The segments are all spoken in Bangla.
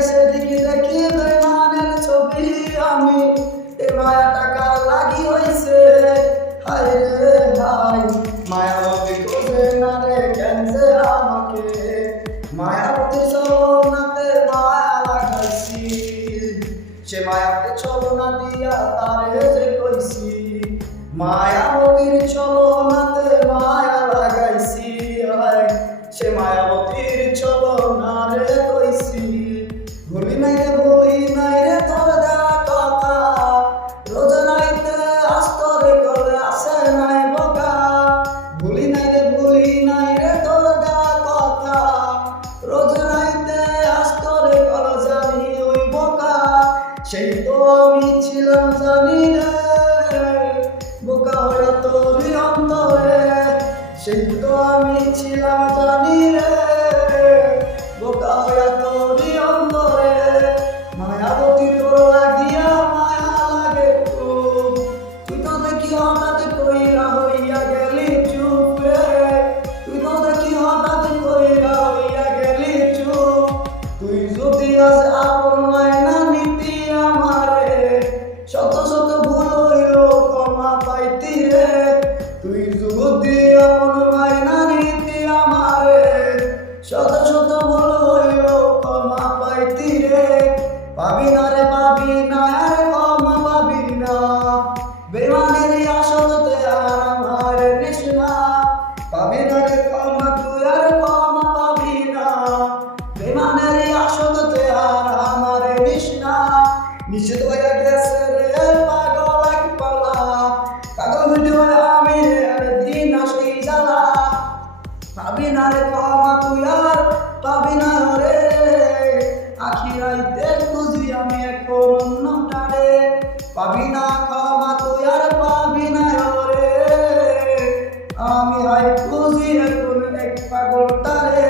সেদিকে দেখি বেমানের ছবি আমি এ মায়াটা কার লাগি হইছে হায় রে হায় মায়াবতী খোঁজে না রে কেন যে আমাকে মায়াবতীর চলনাতে মায়া লাগাইছি সে মায়াতে চলনা দিয়া তারে যে কইছি মায়াবতীর চলনাতে মায়া লাগাইছি সে মায়াবতীর চলনা রে কইছি ভুলি নাই রে তোর দেওয়া কথা রোজ নাইতে আস্তরে করে আসে নাই বোকা ভুলি নাই রে তোর দেওয়া কথা রোজ নাইতে আস্তরে করে জানি ওই বোকা সেই তো আমি ছিলাম জানি রে বোকা হয়ে তোরই অন্তরে সেই তো আমি ছিলাম জানি রে বোকা হয়ে তোরই অন্তরে মায়াবতী তোর লাগিয়া মায়া লাগে খুব তুই তো দেখি হঠাৎ কইরা হইয়া গেলি চুপ রে তুই তো দেখি হঠাৎ কইরা হইয়া গেলি চুপ তুই যদি আজ আপন মায়না নিতি আমারে শত শত ভুল হইল ক্ষমা পাইতি রে তুই যদি আপন মায়না নিতি আমারে শত শত ভুল হইল ক্ষমা পাইতি রে পাবি না রে পাবি না আর ক্ষমা পাবি না বেমানের আসলতে আর আমার নিশনা পাবি না রে ক্ষমা তুই আর ক্ষমা পাবি না বেমানের আসলতে আর আমার নিশনা নিষেধ হয়ে গেছে রে পাগল এক পালা পাগল ভিডিও আমি রে দিন আসি জ্বালা পাবি না রে ক্ষমা তুই আর পাবি না রে আখিরাইতে খুঁজি আমি এখন অন্যটারে পাবি না ক্ষমা তুই আর পাবি না রে আমি হাই খুঁজি এখন এক পাগলটারে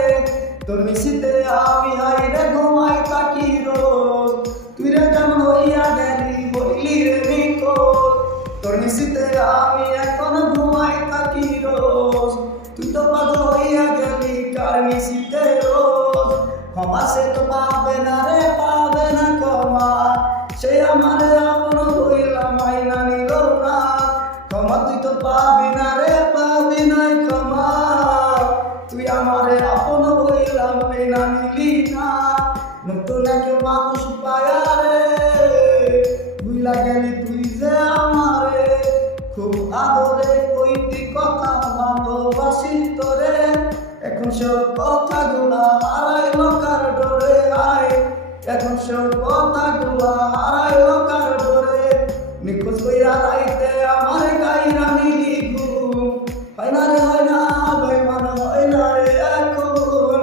তোর মিশিতে আমি হাই রে ঘুমাই থাকি রোজ তুই রে কেমন হইয়া গেলি বইলি রে নিখোঁজ তোর মিশিতে আমি এখন ঘুমাই থাকি রোজ তুই তো পাগল হইয়া গেলি কার মিশিতে রোজ ক্ষমা সে তো পাবে না রে পাবে না ক্ষমা সে আমার আপন হইলা মাইনা নিল না ক্ষমা তুই তো পাবি না রে পাবি নাই ক্ষমা তুই আমারে আপন হইলা মাইনা নিলি না নতুন এক মানুষ পায়া রে ভুইলা গেলি তুই যে আমারে খুব আদরে কইতি কথা ভালোবাসি তোরে এখন সব কথাগুলা হারাইল কার ডরে আয় এখন সব কথাগুলা হারাইল কার ডরে নিখোঁজ কইরা রাইতে আমার গাইরা নিলি ঘুম হয় না রে হয় না বেমান হয় না রে এখন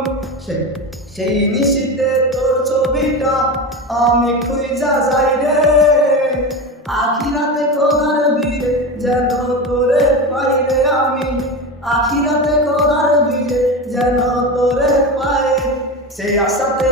সেই নিশিতে তোর ছবিটা আমি খুঁজা যাই রে আখিরাতে খোদার বীরে যেন তোরে পাই রে আমি আখিরাতে খোদার বীরে যেন তোরে পাই সেই আশাতে